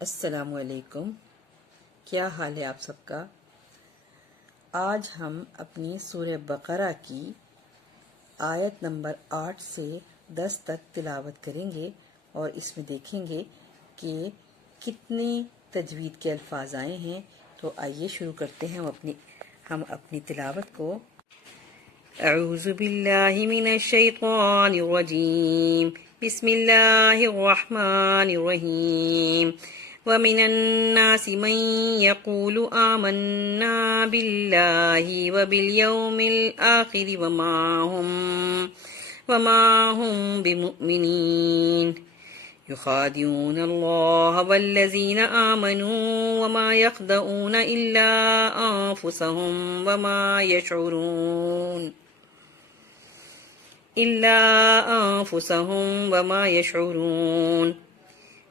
السلام علیکم، کیا حال ہے آپ سب کا؟ آج ہم اپنی سورہ بقرہ کی آیت نمبر 8 سے 10 تک تلاوت کریں گے اور اس میں دیکھیں گے کہ کتنے تجوید کے الفاظ آئے ہیں۔ تو آئیے شروع کرتے ہیں ہم اپنی تلاوت کو۔ اعوذ باللہ من الشیطان الرجیم، بسم اللہ الرحمن الرحیم۔ وَمِنَ النَّاسِ مَن يَقُولُ آمَنَّا بِاللَّهِ وَبِالْيَوْمِ الْآخِرِ وَمَا هُم بِمُؤْمِنِينَ يُخَادِعُونَ اللَّهَ وَالَّذِينَ آمَنُوا وَمَا يَخْدَعُونَ إِلَّا أَنفُسَهُمْ وَمَا يَشْعُرُونَ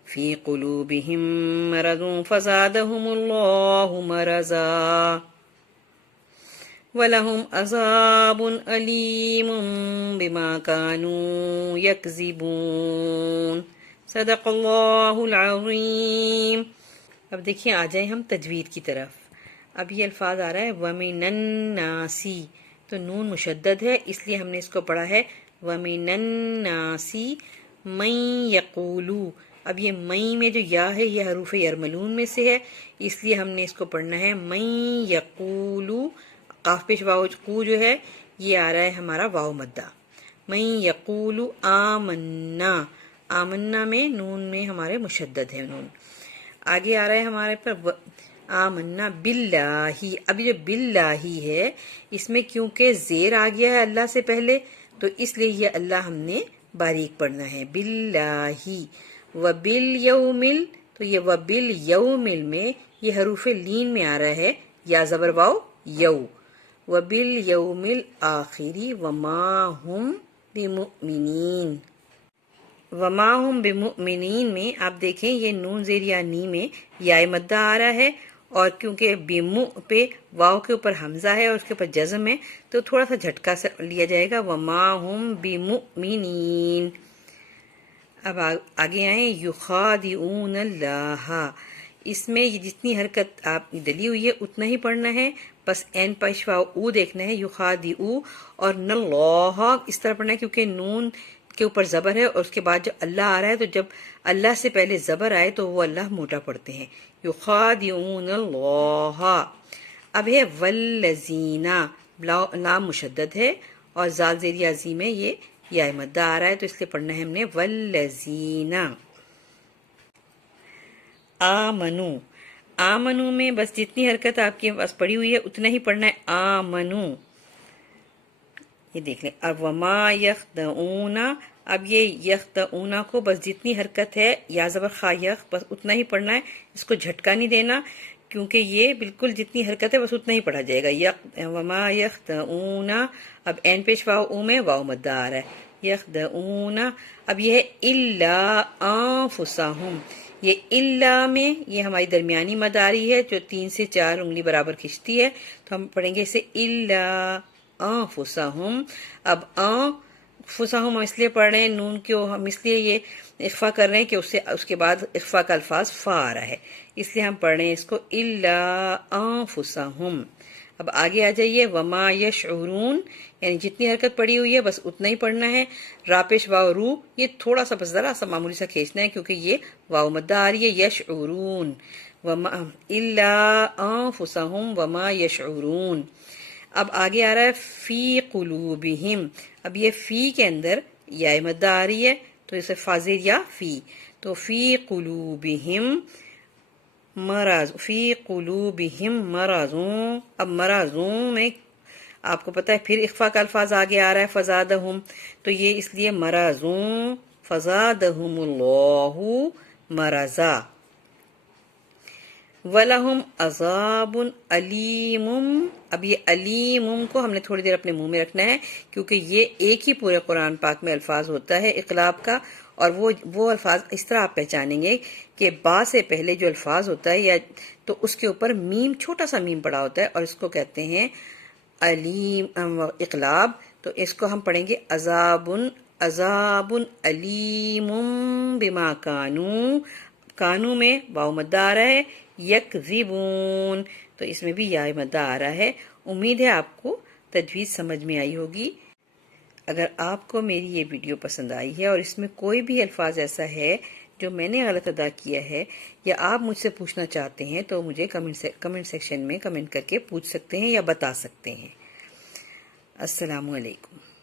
فِي قُلُوبِهِم مَّرَضٌ فَزَادَهُمُ اللَّهُ مَرَضًا وَلَهُمْ عَذَابٌ أَلِيمٌ بِمَا كَانُوا يَكْذِبُونَ۔ صدق اللہ العظیم۔ اب دیکھیں، آ جائیں ہم تجوید کی طرف۔ اب یہ الفاظ آ رہا ہے وَمِنَ النَّاسِ، تو نون مشدد ہے اس لیے ہم نے اس کو پڑھا ہے وَمِنَ النَّاسِ مَن یقولو۔ اب یہ مئی میں جو یا ہے یہ حروف یرملون میں سے ہے، اس لیے ہم نے اس کو پڑھنا ہے من یقولو۔ قاف پیش واو قو جو ہے یہ آ رہا ہے ہمارا واو مدہ۔ من یقولو آمنا، آمنا میں نون میں ہمارے مشدد ہے نون۔ آگے آ رہا ہے ہمارے پر آمنا باللہ۔ اب یہ باللہ ہے، اس میں کیونکہ زیر آ گیا ہے اللہ سے پہلے تو اس لیے یہ اللہ ہم نے باریک پڑھنا ہے باللہ۔ وبالیوم، تو یہ وبالیوم میں یہ حروف لین میں آ رہا ہے یا زبر واو یو۔ وبالیوم الآخر وما ہم بمؤمنین، وما ہم بمؤمنین میں آپ دیکھیں یہ نون زیر یا نی میں یا مدہ آ رہا ہے، اور کیونکہ بمؤ پہ واو کے اوپر حمزہ ہے اور اس کے اوپر جزم ہے تو تھوڑا سا جھٹکا سا لیا جائے گا وما ہم بمؤمنین۔ اب آگے آئیں یخادعون اللہ، اس میں یہ جتنی حرکت آپ ڈلی ہوئی ہے اتنا ہی پڑھنا ہے، بس این پیش واو او دیکھنا ہے یخادعو، اور نہ اللہ اس طرح پڑھنا ہے کیونکہ نون کے اوپر زبر ہے اور اس کے بعد جو اللہ آ رہا ہے تو جب اللہ سے پہلے زبر آئے تو وہ اللہ موٹا پڑھتے ہیں یخادعون اللہ۔ اب ہے والذین، لام مشدد ہے اور زال زیر عظیم میں یہ یا مدہ آ رہا ہے تو اس لیے پڑھنا ہے ہم نے والذین۔ آمنو، آمنو میں بس جتنی حرکت آپ کے پاس پڑی ہوئی ہے اتنا ہی پڑھنا ہے آمنو۔ یہ دیکھ لیں اب وما یخدعون، اب یہ یخدعون کو بس جتنی حرکت ہے یا زبر خا یخ بس اتنا ہی پڑھنا ہے، اس کو جھٹکا نہیں دینا کیونکہ یہ بالکل جتنی حرکت ہے بس اتنا ہی پڑھا جائے گا وما یخدعون۔ اب این پیش واو او میں واو مدہ آ رہا ہے یخدعون۔ اب یہ ہے الا انفسہم، یہ الا میں یہ ہماری درمیانی مد آ رہی ہے جو 3 سے 4 انگلی برابر کھنچتی ہے تو ہم پڑھیں گے اسے الا انفسہم۔ اب انفسہم ہم اس لیے پڑھ رہے ہیں نون کو ہم اس لیے یہ اخفا کر رہے ہیں کہ اس کے بعد اخفا کا الفاظ فا آ رہا ہے، اس لیے ہم پڑھ رہے ہیں اس کو الا انفسہم۔ اب آگے آ جائیے وما یشعرون، یعنی جتنی حرکت پڑی ہوئی ہے بس اتنا ہی پڑھنا ہے۔ را پیش واو رو یہ تھوڑا سا بس ذرا سا معمولی سا کھینچنا ہے کیونکہ یہ واو مدہ آ رہی ہے یشعرون، وما الا انفسہم وما یشعرون۔ اب آگے آ رہا ہے فی قلوبہم، اب یہ فی کے اندر یا مدہ آ رہی ہے تو اسے فاضل یا فی، تو فی قلوبہم مرض، فی قلوبہم مرضون۔ اب مرضون میں آپ کو پتہ ہے پھر اخفا کا الفاظ آگے آ رہا ہے فزادہم، تو یہ اس لیے مرضون فزادہم اللہ مرضا۔ وَلَهُمْ عَذَابٌ عَلِيمٌ، اب یہ علیم کو ہم نے تھوڑی دیر اپنے منہ میں رکھنا ہے کیونکہ یہ ایک ہی پورے قرآن پاک میں الفاظ ہوتا ہے اقلاب کا، اور وہ الفاظ اس طرح آپ پہچانیں گے کہ با سے پہلے جو الفاظ ہوتا ہے یا تو اس کے اوپر میم چھوٹا سا میم پڑا ہوتا ہے اور اس کو کہتے ہیں علیم اقلاب، تو اس کو ہم پڑھیں گے عذاب علیم بما کانوا، کانو میں واو مدہ آ رہا ہے، یکذبون تو اس میں بھی یا مدہ آ رہا ہے۔ امید ہے آپ کو تجوید سمجھ میں آئی ہوگی۔ اگر آپ کو میری یہ ویڈیو پسند آئی ہے اور اس میں کوئی بھی الفاظ ایسا ہے جو میں نے غلط ادا کیا ہے یا آپ مجھ سے پوچھنا چاہتے ہیں تو مجھے کمنٹ سیکشن میں کمنٹ کر کے پوچھ سکتے ہیں یا بتا سکتے ہیں۔ السلام علیکم۔